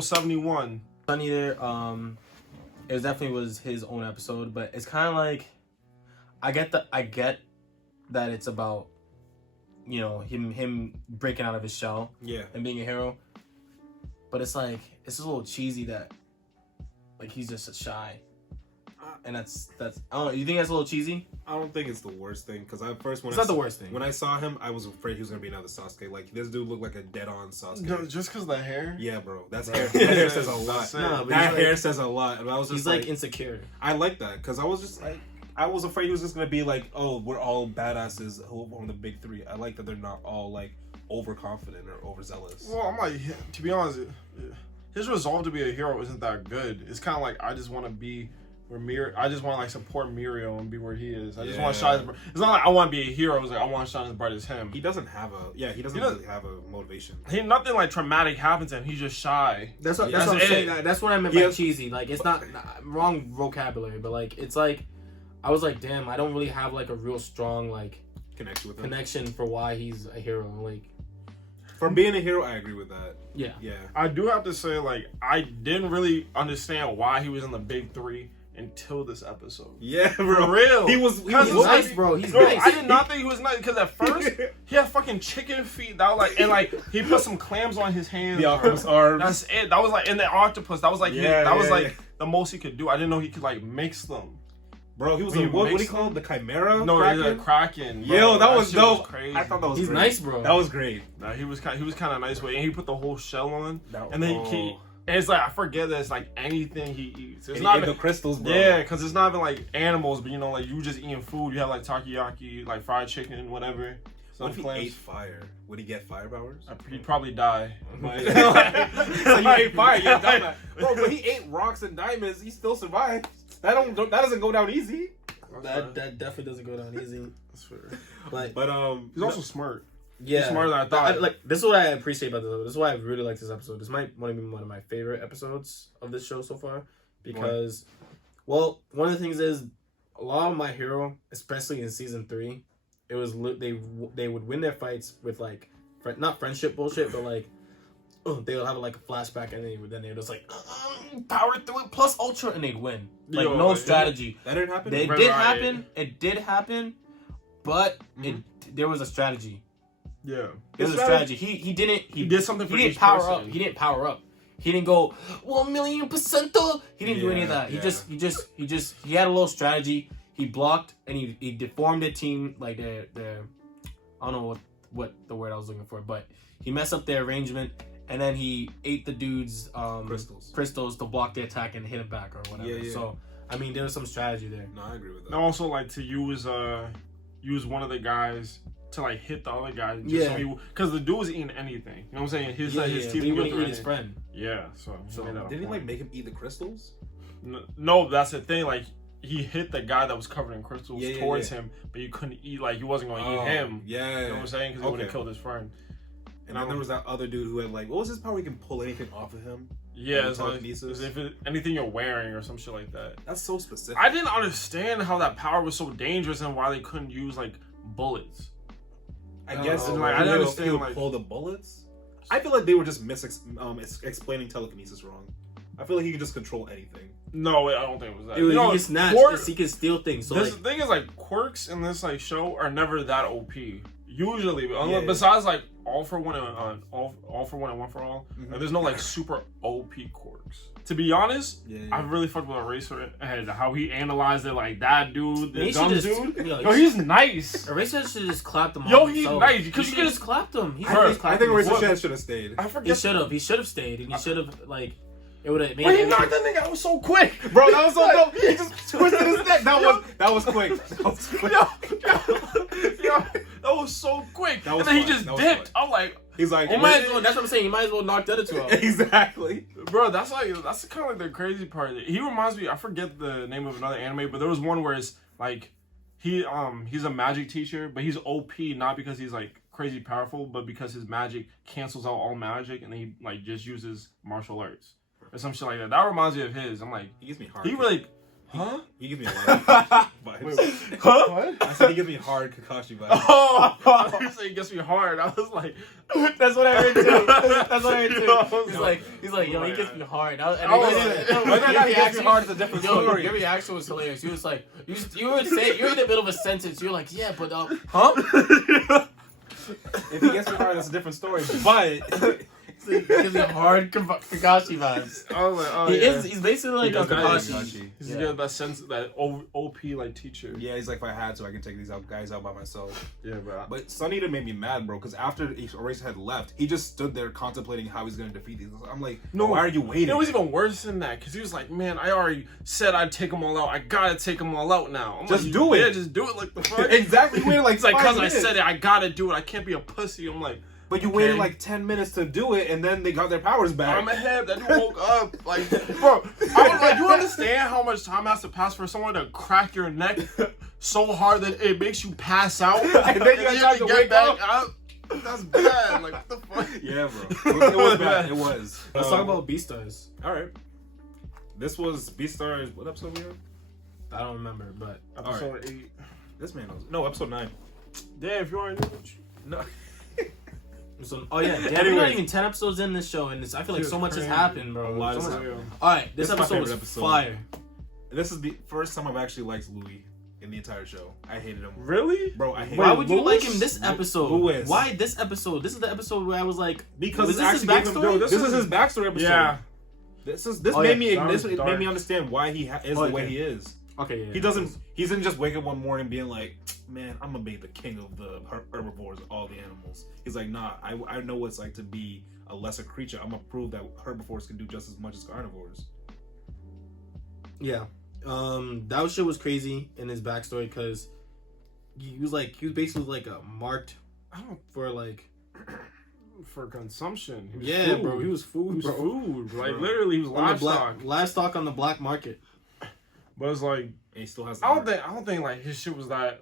episode 71. Funny there. It definitely was his own episode, but it's kind of like, I get that it's about, you know, him breaking out of his shell, and being a hero. But it's like, it's a little cheesy that, like, he's just shy, and that's I don't know. You think that's a little cheesy? I don't think it's the worst thing, because it's not the worst thing. When I saw him, I was afraid he was gonna be another Sasuke. Like, this dude looked like a dead-on Sasuke. No, just because of the hair? Yeah, bro. That hair says a lot. No, that hair says a lot. And I was just he's like insecure. I like that, because I was just like, I was afraid he was just gonna be like, oh, we're all badasses on the big three. I like that they're not all like overconfident or overzealous. Well, I'm like, to be honest, his resolve to be a hero isn't that good. It's kind of like, I just want to be where I just want to like support Muriel and be where he is. I just want to shine. It's not like I want to be a hero. It's like I want to shine as bright as him. He doesn't have he doesn't really have a motivation. Nothing like traumatic happens to him. He's just shy. That's what I'm saying. That's what I meant by cheesy. Like, it's not wrong vocabulary, but like, it's like, I was like, damn, I don't really have like a real strong like connection for why he's a hero. Like, for being a hero, I agree with that. Yeah. I do have to say, like, I didn't really understand why he was in the big three until this episode. Yeah, bro. For real. He was nice, bro. He's nice. I did not think he was nice, because at first he had fucking chicken feet. That was like, and like he put some clams on his hands. Yeah, his arms. That's it. That was like, and the octopus. That was like the most he could do. I didn't know he could like mix them. Bro, he was what do you call it? The Chimera? No, he's a Kraken. Bro. Yo, that was dope. Crazy. I thought that was great. Nice, bro. That was great. Nah, he was kind of nice with it. And he put the whole shell on. And then and it's like, I forget that it's like anything he eats. It's not even the crystals, bro. Yeah, because it's not even like animals, but you know, like you just eating food. You have like takoyaki, like fried chicken, whatever. What if he ate fire? Would he get fire powers? He'd probably die. But, so you ate fire, you die. Bro, but he ate rocks and diamonds. He still survived. That doesn't go down easy. That definitely doesn't go down easy. That's fair. But he's also smart. Yeah, he's smarter than I thought. Like, this is what I appreciate about this episode. This is why I really like this episode. This might want to be one of my favorite episodes of this show so far, because, well, one of the things is a lot of My Hero, especially in season 3, it was they would win their fights with like not friendship bullshit, but like they would have like a flashback, and then they would just like power through it plus ultra, and they'd win. Like, no strategy. That didn't happen. It did happen, but there was a strategy. Yeah, there was a strategy. He did something for each power person. up. He didn't power up. He didn't go 1,000,000%. He didn't do any of that. He had a little strategy. He blocked and he deformed the team, like the I don't know what the word I was looking for, but he messed up their arrangement, and then he ate the dude's crystals to block the attack and hit him back or whatever. Yeah. So I mean, there was some strategy there. No, I agree with that. And also, like, to use one of the guys to like hit the other guy. Because the dude was eating anything. You know what I'm saying? His teeth he wouldn't eat his friend. Yeah. So didn't he like make him eat the crystals? No, that's the thing. Like, he hit the guy that was covered in crystals towards him, but you couldn't eat. Like, he wasn't going to eat him. Yeah. You know what I'm saying? Because he would have killed his friend. And then there was that other dude who had like, what was his power? He can pull anything off of him. Yeah, it's like anything you're wearing or some shit like that. That's so specific. I didn't understand how that power was so dangerous and why they couldn't use like bullets. I guess I didn't understand. He would pull the bullets. I feel like they were just explaining telekinesis wrong. I feel like he could just control anything. No, I don't think it was that. He can snatch. He can steal things. So the thing is, like, quirks in this like show are never that OP. Usually, besides like All for One and All for One and One for All, like, there's no like super OP quirks. To be honest, I really fucked with Eraser and how he analyzed it. Like, that dude, the dumb dude. Yo, he's nice. Eraser should just clap him. Yo, he's nice because you could just clapped him. I think Eraser should have stayed. I forget. He should have stayed, and he should have like. It would have made. But he knocked that nigga out so quick, bro. That was so dope. He just twisted his neck. That was quick. Yo, that was so quick. And then he just dipped. I'm like, he's like, that's what I'm saying. He might as well knock the other two out. Exactly, bro. That's kind of like the crazy part. He reminds me. I forget the name of another anime, but there was one where it's like he's a magic teacher, but he's OP not because he's like crazy powerful, but because his magic cancels out all magic, and then he like just uses martial arts or some shit like that. That reminds me of his. I'm like, he gives me heart. Huh? He gives me a lot of vibes. Huh? What? I said he gives me hard Kakashi vibes. Oh, I thought you said it gets me hard. I was like, That's what I heard too. That's what I heard Yo, too. He's like, yo, he gets me hard. Whether or not he gets me hard is a different story. Your reaction was hilarious. You was like, you were saying, you're in the middle of a sentence. You're like, yeah, but huh? If he gets me hard, that's a different story. But He gives me hard Kakashi vibes. I was like, oh, He's basically like a Kakashi. He's got that sense, that OP like teacher. yeah, he's like, if I had to, I can take these guys out by myself. Yeah, bro. But Sunita made me mad, bro, because after Eraser had left, he just stood there contemplating how he's gonna defeat these. I'm like, no, why are you waiting? It was even worse than that, because he was like, man, I already said I'd take them all out. I gotta take them all out now. I'm Just like, do it. Yeah, just do it. Like the fuck. Exactly. Waited like It's like, 5 because I minutes. said it, I gotta do it. I can't be a pussy. I'm like, But you okay. waited like 10 minutes to do it, and then they got their powers back. I'm ahead. That dude woke up. Like, bro, I was like, you understand how much time has to pass for someone to crack your neck so hard that it makes you pass out? And then you gotta try to wake up. That's bad. Like, what the fuck? Yeah, bro. It was bad. It was. Let's talk about Beastars. All right. This was Beastars. What episode we on? I don't remember, but Episode 8. This man knows. No, episode 9. Damn, if you already knew. No. So, oh yeah, we're Anyway. not even 10 episodes in this show, and I feel like so much has happened, bro. A lot So has much- happened. All right, this This is my episode was favorite episode. fire. This is the first time I've actually liked Louis in the entire show. I hated him. Really? Bro, I hated Why him. would you Louis? like him this episode? Louis. Why this episode? This is the episode where I was like, Because was it this his actually gave him- backstory? no, this is his backstory episode. Yeah. This Oh, made yeah. me That this was it dark. made me understand why he is Oh, the way okay. he is. okay, yeah. He didn't just wake up one morning being like, man, I'm gonna be the king of the herbivores, all the animals. He's like, nah, I know what it's like to be a lesser creature. I'm gonna prove that herbivores can do just as much as carnivores. Yeah. That shit was crazy in his backstory because he was basically like a marked I don't for like for consumption. He was yeah, food. bro. He was food, He was bro. food. Like Bro. literally, he was On the livestock. livestock on the black market. But it's like And he still has. I don't think like his shit was that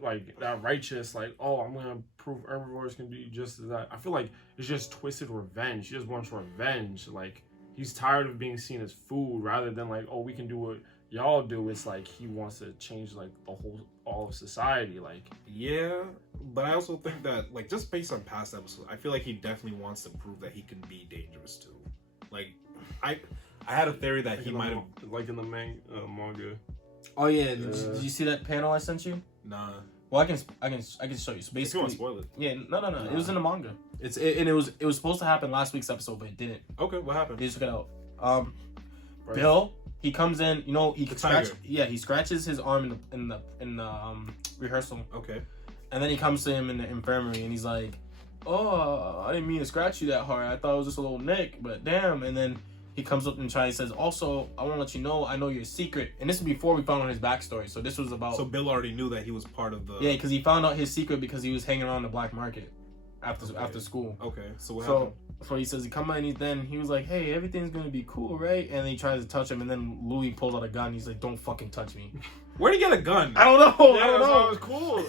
righteous. Like, oh, I'm gonna prove herbivores can do just as that. I feel like it's just twisted revenge. He just wants revenge. Like he's tired of being seen as food rather than like, oh, we can do what y'all do. It's like he wants to change like all of society. Like Yeah, but I also think that like just based on past episodes, I feel like he definitely wants to prove that he can be dangerous too. Like, I had a theory that he might have. like in the manga. Oh yeah, did you see that panel I sent you? Nah. Well, I can show you. So If you basically, want to spoil it. yeah, no. It was in the manga. It was supposed to happen last week's episode, but it didn't. Okay, what happened? They just took it out. Right. Bill, he comes in. You know, he tiger. he scratches his arm in the rehearsal, Okay. and then he comes to him in the infirmary, and he's like, "Oh, I didn't mean to scratch you that hard. I thought it was just a little nick, but damn." And then he comes up and says, "Also, I want to let you know I know your secret." And this is before we found out his backstory. So this was about So Bill already knew that he was part of the. yeah, because he found out his secret because he was hanging around the black market after school. Okay, so what happened? So he says he come in, and he was like, "Hey, everything's gonna be cool, right?" And then he tries to touch him, and then Louis pulls out a gun. He's like, "Don't fucking touch me." Where'd he get a gun? I don't know. Yeah, I don't that's why know. it was cool.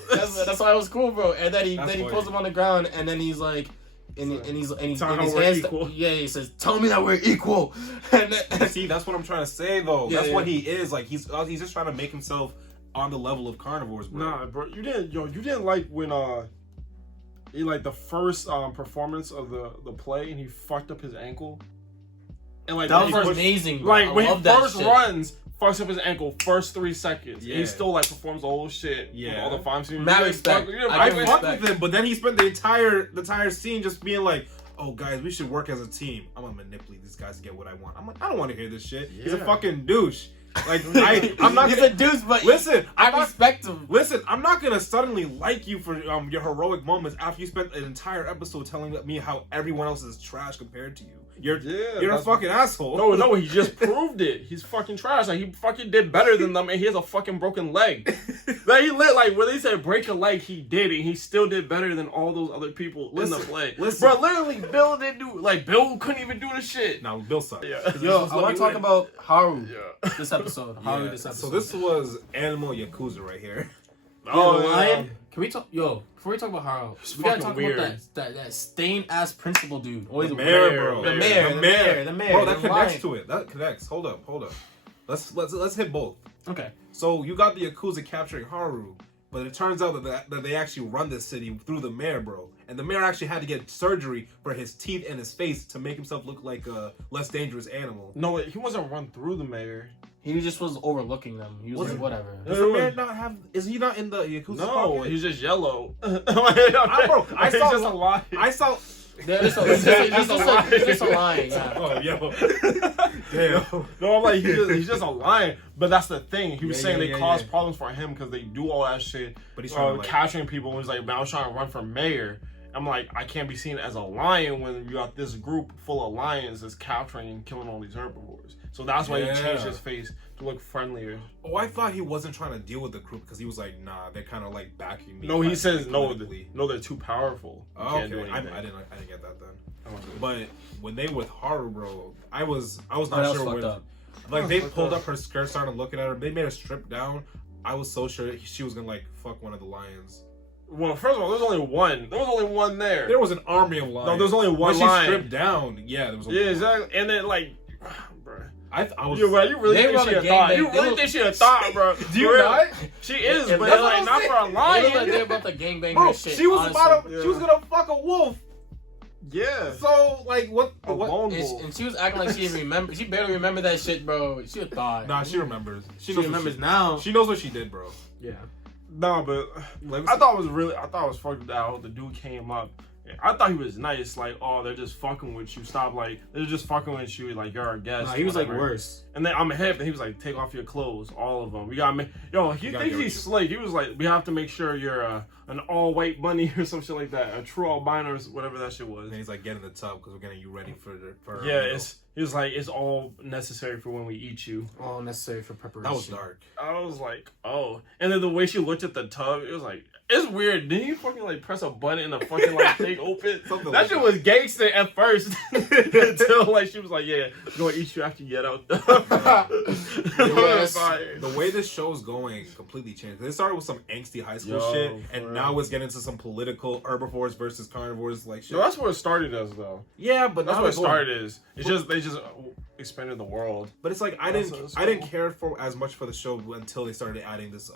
That's why it was cool, bro. And then he That's funny. pulls him on the ground, and then he's like, and his Tell me hands, we're equal. yeah, he says, "Tell me that we're equal." And then, See, that's what I'm trying to say though. Yeah, That's yeah. what he is. Like he's just trying to make himself on the level of carnivores, bro. Nah, bro, you didn't like when he like the first performance of the play and he fucked up his ankle. And like that when was he amazing. Bro. like I when he love that first shit. runs, fucks up his ankle first 3 seconds. Yeah. And he still like performs the whole shit. Yeah. With all the fine tunes. Mad respect. I give fucked respect. with him, but then he spent the entire scene just being like, "Oh, guys, we should work as a team. I'm gonna manipulate these guys to get what I want." I'm like, I don't want to hear this shit. He's a Yeah. fucking douche. Like I'm not He's gonna a douche, but listen. I respect him. Listen, I'm not gonna suddenly like you for your heroic moments after you spent an entire episode telling me how everyone else is trash compared to you. You're a that's- fucking asshole. No, he just proved it. He's fucking trash. Like he fucking did better than them, and he has a fucking broken leg. Like he lit like when they said break a leg, he did it. He still did better than all those other people in the play. Listen. Bro, literally, Bill didn't do like Bill couldn't even do the shit. Now Bill sucked. Yeah. Yo, I want to talk about Haru Yeah. this episode. Haru Yeah. this episode. So this was Animal Yakuza right here. Oh, the yeah. lion. Can we talk? Yo, before we talk about Haru, we gotta fucking talk weird. about that stain ass principal dude. Always The a mayor, weird- bro. The mayor. Bro, that the connects lion. to it. That connects. Hold up. Let's hit both. Okay. So you got the Yakuza capturing Haru, but it turns out that they actually run this city through the mayor, bro. And the mayor actually had to get surgery for his teeth and his face to make himself look like a less dangerous animal. No, he wasn't run through the mayor. He just was overlooking them. He was like, whatever. Does the mayor not have? Is he not in the Yakuza? No, pocket? he's just yellow. Bro, He's just a lion. I saw. It's just a line. Yeah. Oh, yo. Damn. No, I'm like, he's just a lion. But that's the thing. He was saying they cause yeah. problems for him because they do all that shit. But he's trying to, capturing people. And he's like, man, I was trying to run for mayor. I'm like, I can't be seen as a lion when you got this group full of lions that's capturing and killing all these herbivores. So that's why he changed his face to look friendlier. Oh, I thought he wasn't trying to deal with the group because he was like, nah, they're kind of like backing me. No, he says no, they're too powerful. You Oh, can't do okay. anything. I didn't get that then. But when they with Haru, bro, I was not sure where. Like they pulled up her skirt, started looking at her. They made her strip down. I was so sure she was gonna like fuck one of the lions. Well, first of all, there's only one. There was only one there. There was an army of lions. No, there's only one when lion. she stripped down, yeah, there was. Yeah, exactly. And then like, bro. I was. You really think she a thought? You really think she a thought, bro? Do you not? She is, but that's like not for a lion. They look like they're about to gangbang Bro, this shit. she was honestly. she was gonna fuck a wolf. Yeah. So like what? A lone wolf. And she was acting like she remember. She barely remembered that shit, bro. She a thought. Nah, she remembers. She remembers now. She knows what she did, bro. Yeah. No, but I thought it was fucked up how the dude came up. I thought he was nice, like, oh, they're just fucking with you. Stop, like, they're just fucking with you, like, you're our guest. Nah, he was whatever. like worse. And then I'm hip, and he was like, take off your clothes, all of them. We gotta make, he thinks he's slick. He was like, we have to make sure you're an all-white bunny or some shit like that, a true albino or whatever that shit was. And he's like, get in the tub because we're getting you ready for he was like, it's all necessary for when we eat you. All necessary for preparation. That was dark. I was like, oh. And then the way she looked at the tub, it was like, it's weird. Didn't you fucking like press a button and the fucking like thing open? That shit was gangster at first. Until like she was like, yeah, gonna eat you after you get out. Yes. The way this show's going completely changed. It started with some angsty high school shit, and now it's getting into some political herbivores versus carnivores like shit. No, that's where it started as though. Yeah, but that's what it started is. It's just they just expanded the world. But it's like I didn't care for as much for the show until they started adding this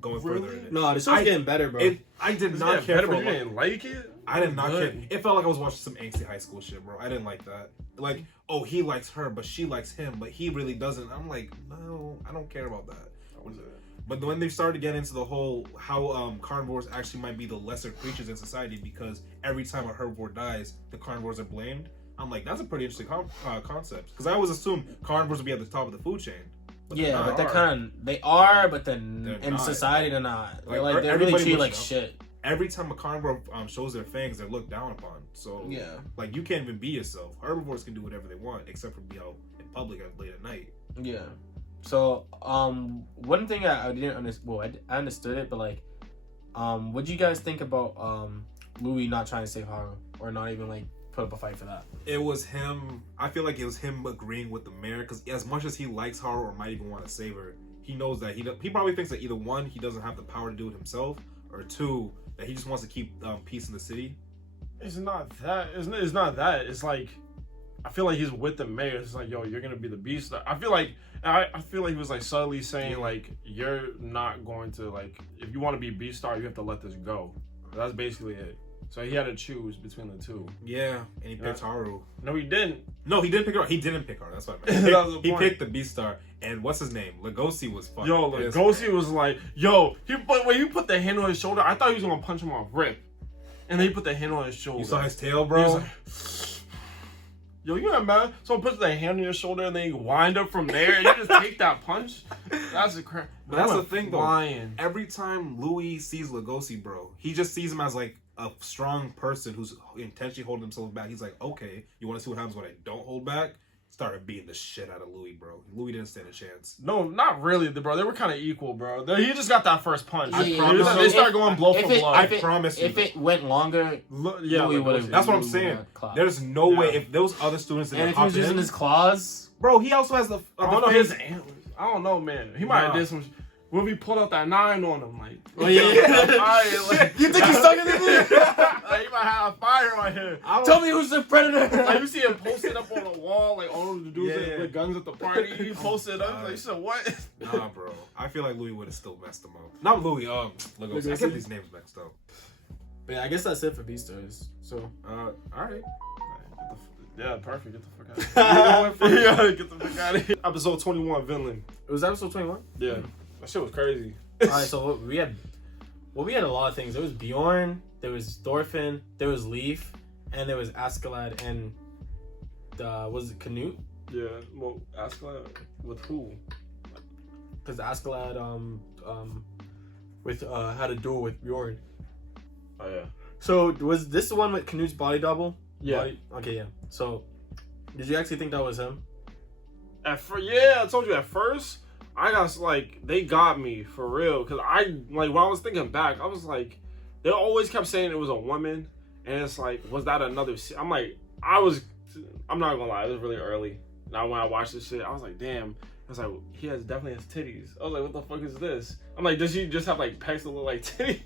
going further in it. No, the show's getting better, bro. I did not care for you didn't like it? I did not care. It felt like I was watching some angsty high school shit, bro. I didn't like that. Like, oh, he likes her, but she likes him, but he really doesn't. I'm like, no, I don't care about that. But when they started to get into the whole how carnivores actually might be the lesser creatures in society because every time a herbivore dies, the carnivores are blamed. I'm like, that's a pretty interesting concept because I always assumed carnivores would be at the top of the food chain. But they are, but then in not. society they're not. Like they're really treated like shit. Every time a carnivore shows their fangs, they're looked down upon. So like you can't even be yourself. Herbivores can do whatever they want, except for be out in public late at night. Yeah. So one thing I didn't understand. Well, I understood it, but like, what do you guys think about Louis not trying to save Haru or not even like put up a fight for that? It was him. I feel like it was him agreeing with the mayor because as much as he likes Haru or might even want to save her, he knows that he probably thinks that either one, he doesn't have the power to do it himself, or two, that he just wants to keep peace in the city. It's not that. It's not that. It's like I feel like he's with the mayor. It's like, yo, you're gonna be the beast. I feel like he was like subtly saying like you're not going to like if you want to be Beastar, you have to let this go. That's basically it. So he had to choose between the two. Yeah, and he picked Haru. No, he didn't. No, he didn't pick Haru. He didn't pick Haru. That's what I meant. He picked the Beastar. And what's his name? Legosi was fucking. Yo, Legosi was like, yo, when he put the hand on his shoulder, I thought he was gonna punch him off rip. And then he put the hand on his shoulder. You saw his tail, bro? Like, yo, you not mad? Someone puts the hand on your shoulder and then you wind up from there and you just take that punch? That's a crap. But that's the thing, though. Lion. Every time Louis sees Legosi, bro, he just sees him as like a strong person who's intentionally holding himself back. He's like, okay, you want to see what happens when I don't hold back? Started beating the shit out of Louis, bro. Louis didn't stand a chance. No, not really, bro. They were kind of equal, bro. He just got that first punch. I promise. They started going blow for blow. I promise you. If it went longer, Louis would have. That's what I'm saying. There's no way if those other students didn't. And if he was using his claws, bro, he also has the. I don't know his antlers. I don't know, man. He might have did some. when we pulled out that 9 on him, like, Oh yeah. like, You think he's stuck in the movie? like, he might have a fire on here. Tell me who's the predator. Like, you see him posted up on the wall, like all of the dudes Yeah. with guns at the party. He posted up, like, so what? Nah, bro. I feel like Louis would have still messed him up. Not Louis. Lagos. I get these names mixed up. But yeah, I guess that's it for B-Stories. So, All right. Yeah, perfect. Get the fuck out of here. Yeah, get the fuck out of here. Episode 21, Vinland. it was episode 21? Yeah, that shit was crazy. Alright, so we had a lot of things. There was Bjorn, there was Thorfinn, there was Leif, and there was Askeladd and was it Canute? Yeah, well, Askeladd with who? Because Askeladd with had a duel with Bjorn. Oh yeah. So was this the one with Canute's body double? Yeah. Okay, yeah. So did you actually think that was him? Yeah, I told you at first. I got like they got me for real because I like when I was thinking back, I was like, they always kept saying it was a woman, and it's like, was that another? I'm like, I'm not gonna lie, it was really early. Now when I watched this shit, I was like, damn. I was like, he definitely has titties. I was like, what the fuck is this? I'm like, does she just have like pecs that look like titties?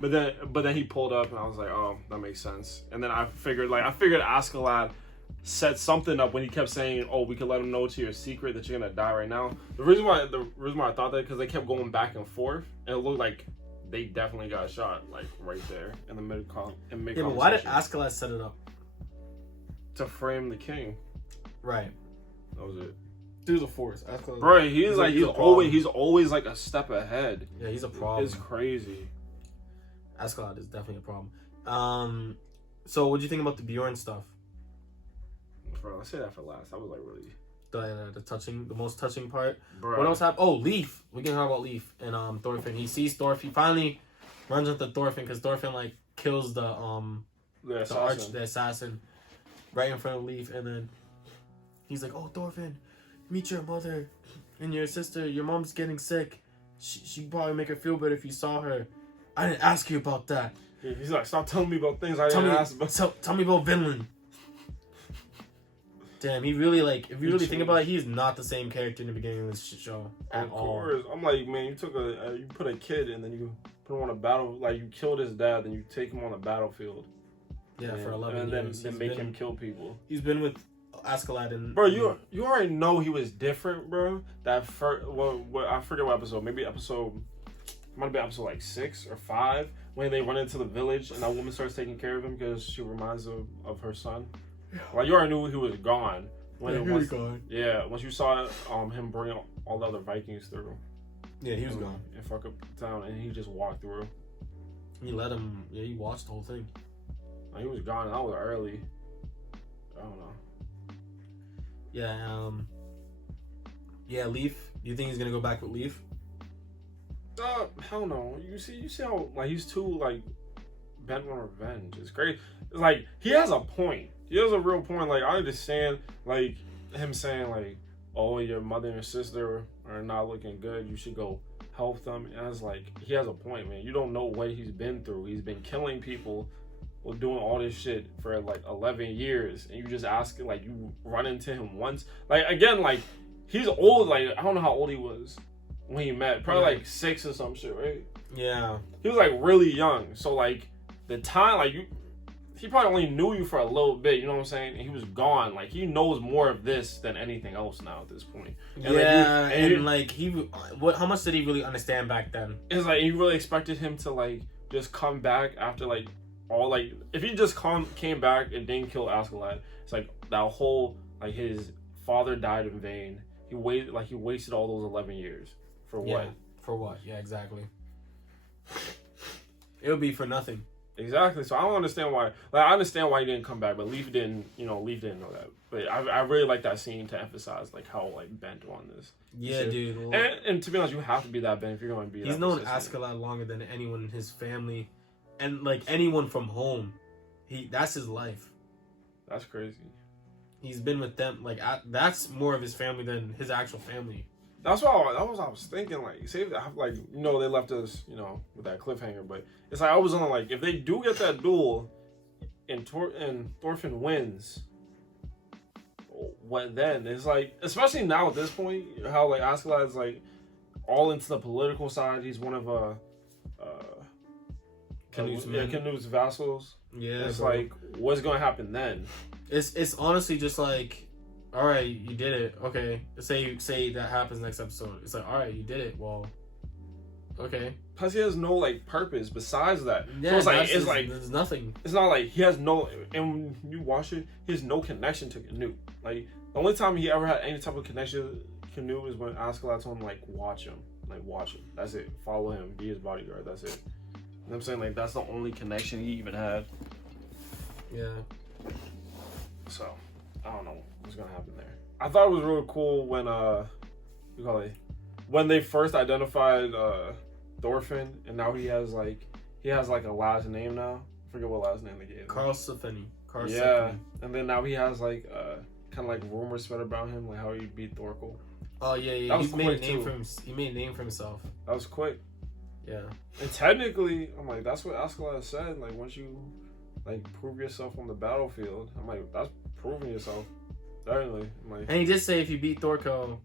But then he pulled up, and I was like, oh, that makes sense. And then I figured Askeladd set something up when he kept saying, "Oh, we could let him know to your secret that you're gonna die right now." The reason why I thought that because they kept going back and forth, and it looked like they definitely got shot like right there in the mid conversation. Yeah, but why did Askeladd set it up? To frame the king. Right. That was it. Through the force. Askeladd, Bro, he's always like a step ahead. Yeah, he's a problem. It's crazy. Askeladd is definitely a problem. So what do you think about the Bjorn stuff? Bro, let's say that for last. That was like really The most touching part. Bro. What else happened? Oh, Leif. We can talk about Leif and Thorfinn. He sees Thorfinn. He finally runs into Thorfinn because Thorfinn like kills the assassin right in front of Leif, and then he's like, "Oh, Thorfinn, meet your mother and your sister. Your mom's getting sick. She'd probably make her feel better if you saw her. I didn't ask you about that." He's like, "Stop telling me about things I didn't ask about." Tell me about Vinland. Damn, he really like. If you really think about it, he's not the same character in the beginning of this show at all. Of course, I'm like, man, you put a kid and then you put him on a battle, like you killed his dad, then you take him on the battlefield. Yeah, and, for 11 years. Then make him kill people. He's been with Askeladd and. Bro, you already know he was different, bro. That first, I forget what episode. Maybe might be episode like 6 or 5 when they run into the village and that woman starts taking care of him because she reminds her of her son. Like you already knew he was gone. He was gone. Yeah, once you saw him bring all the other Vikings through. Yeah, he was gone. And fuck up the town, and he just walked through. He let him. Yeah, he watched the whole thing. Like, he was gone. That was early. I don't know. Yeah. Yeah, Leif. Do you think he's gonna go back with Leif? Hell no. You see how like he's too like bent on revenge. It's great. It's like he has a point. He has a real point. Like I understand like him saying like, "Oh, your mother and sister are not looking good. You should go help them." And it's like he has a point, man. You don't know what he's been through. He's been killing people or doing all this shit for like 11 years, and you just ask like you run into him once. Like again, like he's old. Like I don't know how old he was when he met. Probably like 6 or some shit, right? Yeah. He was like really young. So like the time, like he probably only knew you for a little bit. You know what I'm saying? And he was gone. Like he knows more of this than anything else now at this point. And how much did he really understand back then? It's like you really expected him to like just come back after like all like if he just came back and didn't kill Askeladd, it's like that whole like his father died in vain. He wasted all those 11 years for what? Yeah, for what? Yeah, exactly. It would be for nothing. Exactly. So I don't understand why. Like I understand why he didn't come back, but Leif didn't know that. But I really like that scene to emphasize like how like bent on this. Yeah, dude. Well, and to be honest, you have to be that bent if you're going to be. He's known Askeladd longer than anyone in his family, and like anyone from home. That's his life. That's crazy. He's been with them like that's more of his family than his actual family. That was I was thinking. Like, say like they left us with that cliffhanger, but it's like I was on like if they do get that duel, and Thorfinn wins, what then? It's like especially now at this point how like Askeladd's like all into the political side. He's one of Canute's vassals. Yeah, it's bro. like, what's gonna happen then? It's honestly just like, all right, you did it. Okay, say that happens next episode. It's like, all right, you did it. Well, okay. Plus, he has no like purpose besides that. Yeah, so it's like there's nothing. It's not like he has no. And when you watch it, he has no connection to Canute. Like the only time he ever had any type of connection to Canute is when Askeladd told him like watch him. That's it. Follow him. Be his bodyguard. That's it. You know what I'm saying? Like that's the only connection he even had. Yeah. So I don't know what's gonna happen there. I thought it was really cool when when they first identified Thorfinn, and now he has like a last name now. I forget what last name they gave him. Carl Safini. Yeah, and then now he has like kind of like rumors spread about him, like how he beat Thorkel. Oh yeah. That was He made a name for himself. That was quick. Yeah. And technically, I'm like, that's what Askeladd said. Like once you like prove yourself on the battlefield, I'm like, that's proving yourself. Definitely. I'm like, and he did say if you beat Thorkel,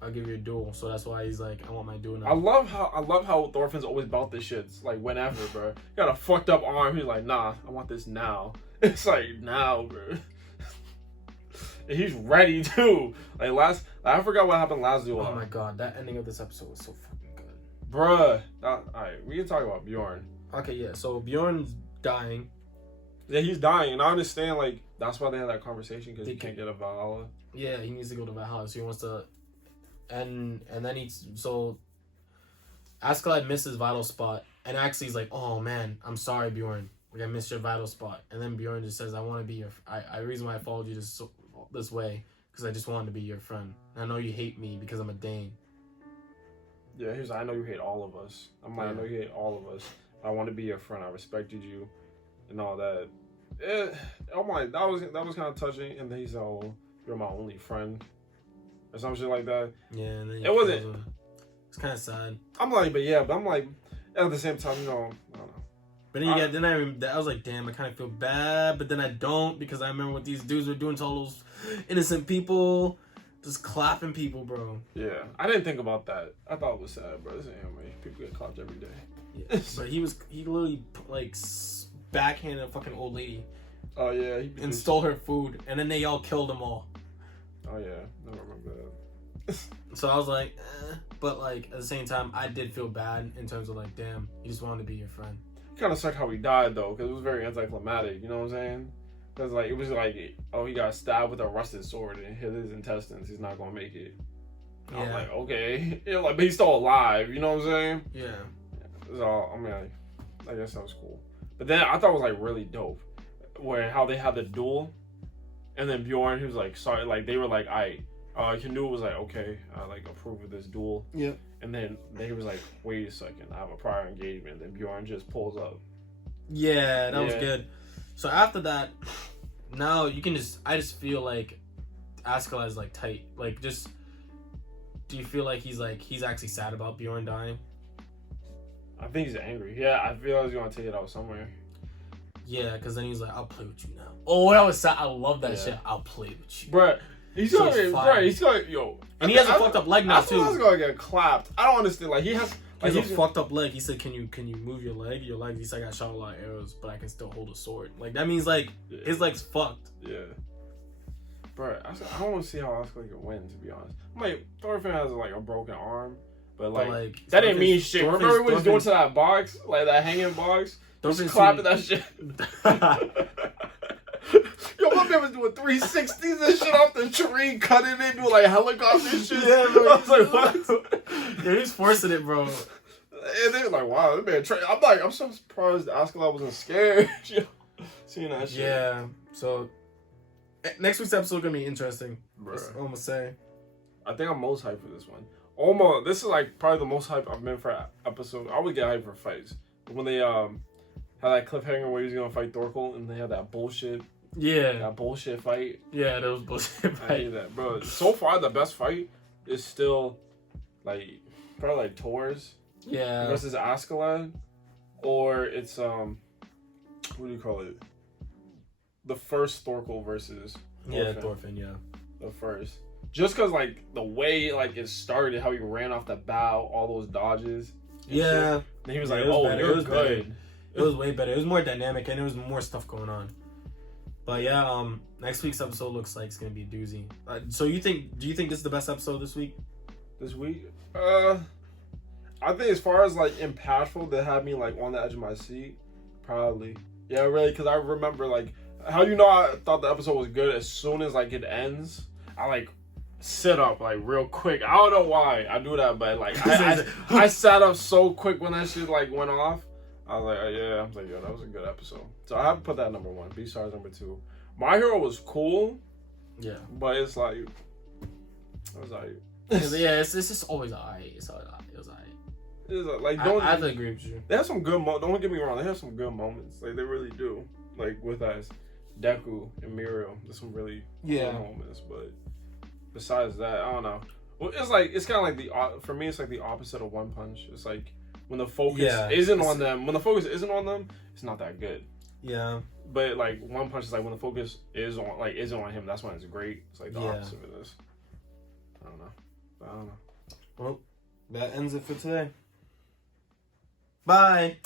I'll give you a duel. So that's why he's like, I want my duel now. I love how Thorfinn's always about this shit. It's like whenever, bro. He got a fucked up arm. He's like, nah, I want this now. It's like now, bro. And he's ready too. Like I forgot what happened last duel. Oh my god, that ending of this episode was so fucking good, bruh. Alright, we can talk about Bjorn. Okay, yeah. So Bjorn's dying. Yeah, he's dying, and I understand. Like that's why they had that conversation because he can't get a Valhalla. Yeah, he needs to go to Valhalla, so he wants to. And then Askeladd missed his vital spot, and actually he's like, "Oh man, I'm sorry, Bjorn. Like I missed your vital spot." And then Bjorn just says, "I want to be your. I reason why I followed you this way because I just wanted to be your friend. And I know you hate me because I'm a Dane." Yeah, he's like, "I know you hate all of us. I'm like, I know you hate all of us. I want to be your friend. I respected you, and all that." Oh my, that was kind of touching. And then he's like, "Oh, you're my only friend," or some shit like that. Yeah, and then it wasn't. It's kind of sad. I'm like, I'm like, at the same time, you know, I don't know. But then I was like, damn, I kind of feel bad, but then I don't because I remember what these dudes were doing to all those innocent people, just clapping people, bro. Yeah, I didn't think about that. I thought it was sad, bro. This anime, people get clapped every day. Yeah. But he literally like backhanded a fucking old lady. Oh yeah, and stole her food, and then they all killed them all. Oh yeah, I don't remember that. So I was like, but like at the same time, I did feel bad in terms of like, damn, he just wanted to be your friend. Kind of sucked how he died though, because it was very anticlimactic. You know what I'm saying? Because like it was like, oh, he got stabbed with a rusted sword and hit his intestines. He's not gonna make it. Yeah. I'm like, okay, yeah, like, but he's still alive. You know what I'm saying? Yeah. So I mean, I guess that was cool. But then I thought it was like really dope, where how they had the duel, and then Bjorn, he was like, sorry, like they were like, Canute was like, okay, I like approve of this duel. Yeah. And then he was like, wait a second, I have a prior engagement. Then Bjorn just pulls up. Yeah, that was good. So after that, now you can I just feel like Askeladd is like tight. Like just, do you feel like he's actually sad about Bjorn dying? I think he's angry. Yeah, I feel like he's gonna take it out somewhere. Yeah, because then he's like, I'll play with you now. Oh, that was sad. I love that shit. I'll play with you. Bruh. He's gonna, yo. And he has a fucked up leg now, too. He's gonna get clapped. I don't understand. Like, he has a fucked up leg. He said, can you move your leg? Your leg, he said, I got shot a lot of arrows, but I can still hold a sword. Like, that means, like, his leg's fucked. Yeah. Bruh, I don't want to see how Askeladd can win, to be honest. I'm like, Thorfinn has, like, a broken arm, but like that didn't mean shit. Remember what he was doing to that box? Like, that hanging box? Just clapping that shit. Yo, my man was doing 360s and shit off the tree, cutting it, doing like helicopter shit. Yeah, bro. I was like, what? Yeah, he's forcing it, bro. And they were like, wow, this man. I'm so surprised Askeladd wasn't scared. Seeing that shit. Yeah. So next week's episode gonna be interesting. Bro. That's all I'm gonna say. I think I'm most hyped for this one. Almost. This is like probably the most hype I've been for an episode. I always get hyped for fights. When they had that cliffhanger where he was gonna fight Thorkel, and they had that bullshit. Yeah. That bullshit fight. Yeah, that was bullshit fight. I hate that, bro. So far, the best fight is still like probably like Tor's. Yeah. Versus Askeladd, or it's what do you call it? The first Thorkel versus Thorfinn. Yeah, Thorfinn. Yeah. The first. just because like the way like it started, how he ran off the bow, all those dodges. Yeah. And he was Yeah, like, it was "Oh, better. you're It was good." better. It was way better. It was more dynamic and there was more stuff going on. But yeah, next week's episode looks like it's gonna be a doozy. So do you think this is the best episode this week? This week, I think as far as like impactful, that had me like on the edge of my seat, probably. Yeah, really, because I remember like how I thought the episode was good. As soon as like it ends, I like sit up like real quick. I don't know why I do that, but like I sat up so quick when that shit like went off. I was like, yeah, I was like, yo, that was a good episode. So I have to put that number 1. B-Stars number 2. My Hero was cool. Yeah. But it's like, it was like, yeah, it's just always alright. It's alright. It was alright. It's like don't. I have to agree with you. They have some good. Don't get me wrong. They have some good moments. Like they really do. Like with us, Deku and Muriel. There's some really good moments. But besides that, I don't know. Well, it's kind of like for me. It's like the opposite of One Punch. It's like when the focus isn't on them. When the focus isn't on them, it's not that good. Yeah. But like One Punch is like when the focus isn't on him. That's when it's great. It's like the opposite of this. I don't know. Well, that ends it for today. Bye.